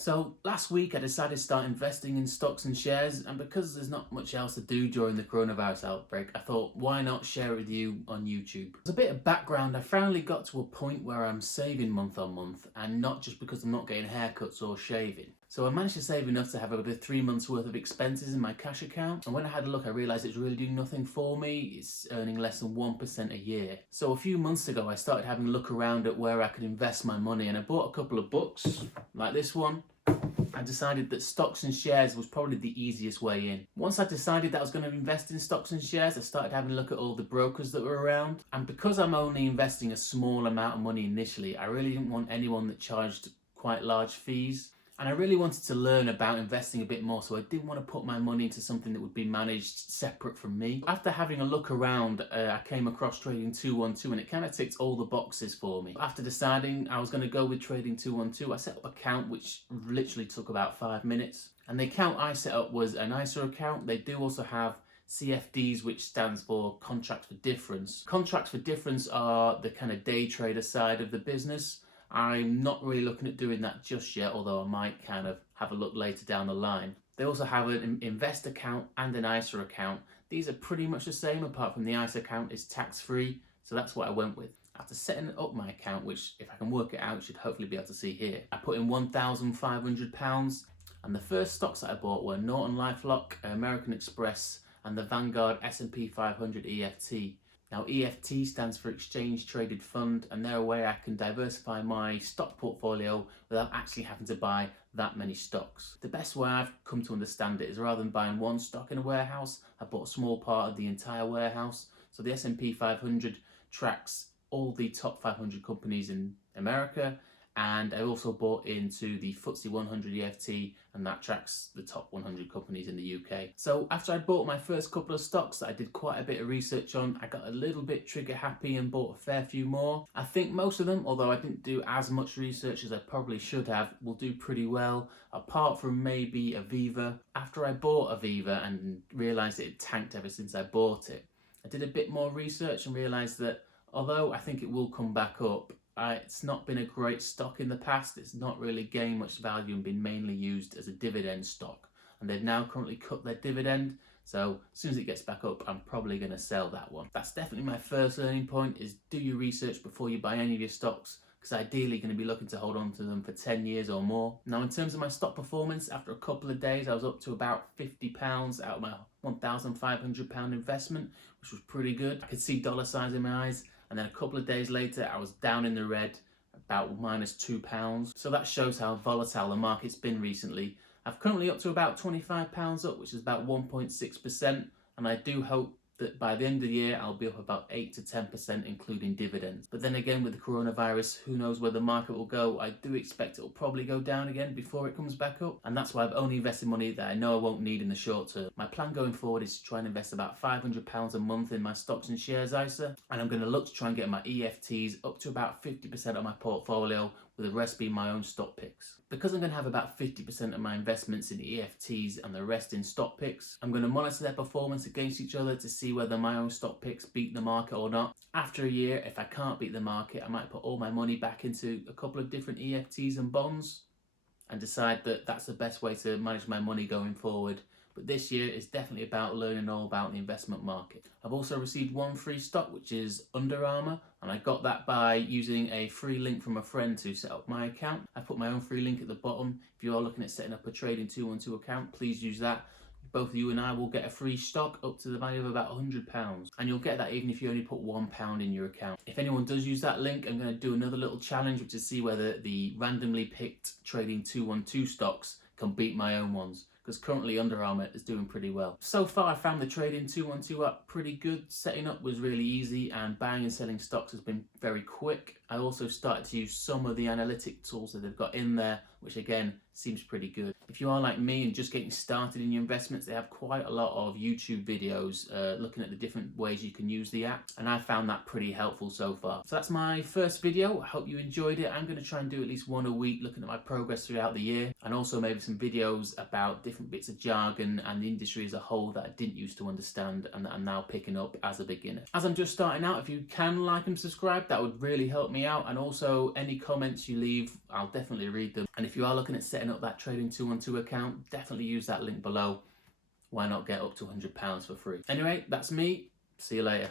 So last week I decided to start investing in stocks and shares, and because there's not much else to do during the coronavirus outbreak, I thought why not share it with you on YouTube. As a bit of background, I finally got to a point where I'm saving month on month, and not just because I'm not getting haircuts or shaving. So I managed to save enough to have over 3 months worth of expenses in my cash account, and when I had a look I realised it's really doing nothing for me. It's earning less than 1% a year. So a few months ago I started having a look around at where I could invest my money, and I bought a couple of books like this one. I decided that stocks and shares was probably the easiest way in. Once I decided that I was going to invest in stocks and shares, I started having a look at all the brokers that were around. And because I'm only investing a small amount of money initially, I really didn't want anyone that charged quite large fees. And I really wanted to learn about investing a bit more, so I didn't want to put my money into something that would be managed separate from me. After having a look around, I came across Trading 212 and it kind of ticked all the boxes for me. After deciding I was going to go with Trading 212, I set up an account which literally took about 5 minutes. And the account I set up was an ISA account. They do also have CFDs, which stands for Contracts for Difference. Contracts for Difference are the kind of day trader side of the business. I'm not really looking at doing that just yet, although I might kind of have a look later down the line. They also have an invest account and an ISA account. These are pretty much the same, apart from the ISA account is tax-free, so that's what I went with. After setting up my account, which if I can work it out, you should hopefully be able to see here, I put in £1,500, and the first stocks that I bought were Norton LifeLock, American Express, and the Vanguard S&P 500 EFT. Now EFT stands for Exchange Traded Fund, and they're a way I can diversify my stock portfolio without actually having to buy that many stocks. The best way I've come to understand it is rather than buying one stock in a warehouse, I bought a small part of the entire warehouse. So the S&P 500 tracks all the top 500 companies in America, and I also bought into the FTSE 100 EFT, and that tracks the top 100 companies in the UK. So after I bought my first couple of stocks that I did quite a bit of research on, I got a little bit trigger happy and bought a fair few more. I think most of them, although I didn't do as much research as I probably should have, will do pretty well, apart from maybe Aviva. After I bought Aviva and realised it had tanked ever since I bought it, I did a bit more research and realised that although I think it will come back up, it's not been a great stock in the past. It's not really gained much value and been mainly used as a dividend stock. And they've now currently cut their dividend. So as soon as it gets back up, I'm probably going to sell that one. That's definitely my first learning point, is do your research before you buy any of your stocks, because ideally you're going to be looking to hold on to them for 10 years or more. Now in terms of my stock performance, after a couple of days I was up to about £50 out of my £1,500 investment, which was pretty good. I could see dollar signs in my eyes. And then a couple of days later, I was down in the red, about -£2. So that shows how volatile the market's been recently. I'm currently up to about £25 up, which is about 1.6%. And I do hope that by the end of the year, I'll be up about 8 to 10%, including dividends. But then again, with the coronavirus, who knows where the market will go. I do expect it will probably go down again before it comes back up. And that's why I've only invested money that I know I won't need in the short term. My plan going forward is to try and invest about £500 a month in my stocks and shares ISA. And I'm going to look to try and get my EFTs up to about 50% of my portfolio, with the rest being my own stock picks. Because I'm going to have about 50% of my investments in EFTs and the rest in stock picks, I'm going to monitor their performance against each other to see whether my own stock picks beat the market or not. After a year, if I can't beat the market, I might put all my money back into a couple of different EFTs and bonds and decide that that's the best way to manage my money going forward. But this year is definitely about learning all about the investment market. I've also received one free stock, which is Under Armour, and I got that by using a free link from a friend to set up my account. I put my own free link at the bottom. If you are looking at setting up a Trading 212 account, please use that. Both you and I will get a free stock up to the value of about £100, and you'll get that even if you only put £1 in your account. If anyone does use that link, I'm going to do another little challenge, which is see whether the randomly picked Trading 212 stocks can beat my own ones, because currently Under Armour is doing pretty well. So far I found the Trading 212 app pretty good. Setting up was really easy, and buying and selling stocks has been very quick. I also started to use some of the analytic tools that they've got in there, which again seems pretty good. If you are like me and just getting started in your investments, they have quite a lot of YouTube videos looking at the different ways you can use the app, and I found that pretty helpful so far. So that's my first video. I hope you enjoyed it. I'm going to try and do at least one a week, looking at my progress throughout the year, and also maybe some videos about different bits of jargon and the industry as a whole that I didn't used to understand and that I'm now picking up as a beginner. As I'm just starting out, if you can like and subscribe, that would really help me out, and also any comments you leave, I'll definitely read them. And if you are looking at setting up that Trading 212 account, definitely use that link below. Why not get up to £100 for free? Anyway, that's me. See you later.